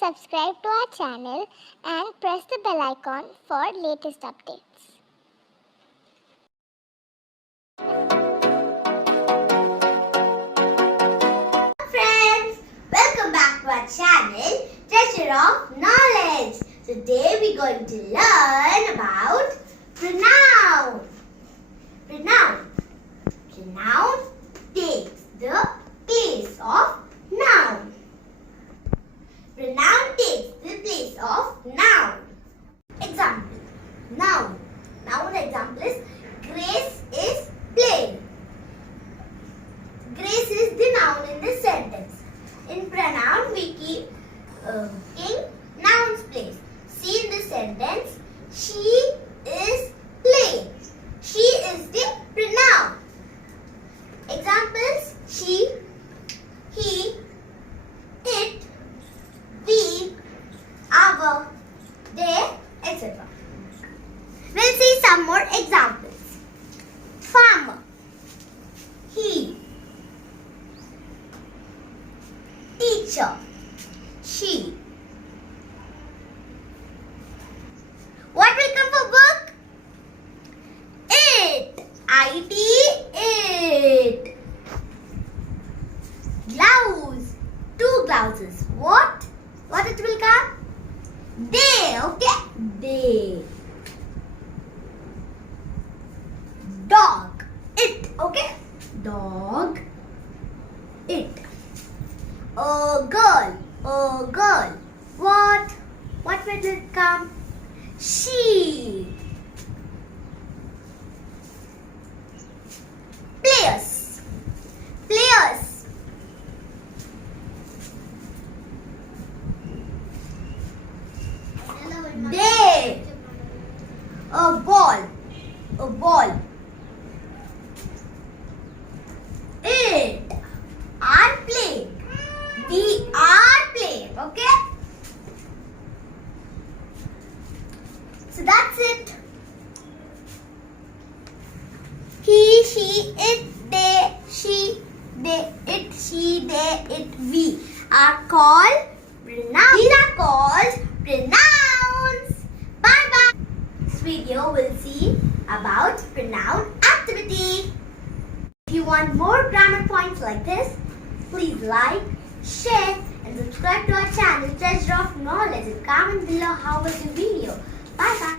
subscribe to our channel and press the bell icon for latest updates. Friends, welcome back to our channel, Treasure of Knowledge. Today we're going to learn about pronoun. Pronoun takes the place of noun. Pronoun takes the place of noun. Example, noun. Noun example is Grace is playing. Grace is the noun in this sentence. In pronoun, we keep taking noun's place. See in this sentence, she is playing. She is the pronoun. Examples, she, he, it, we, our, they, etc. We'll see some more examples. Farmer, he. Teacher, she. What will come for book? It. IT, it. Gloves, two blouses. What? What it will come? They, okay? They. Dog, it, okay? Dog, it. A girl. What? What will it come? She. Players. They. A ball. It. Are playing. We are playing, okay? So that's it. He, she, it, they, she, they, it, she, they, it, we are called pronouns. These are called pronouns. Bye bye. This video will see about pronoun activity. If you want more grammar points like this, please like, share and subscribe to our channel Treasure of Knowledge and comment below how was your video. Bye bye.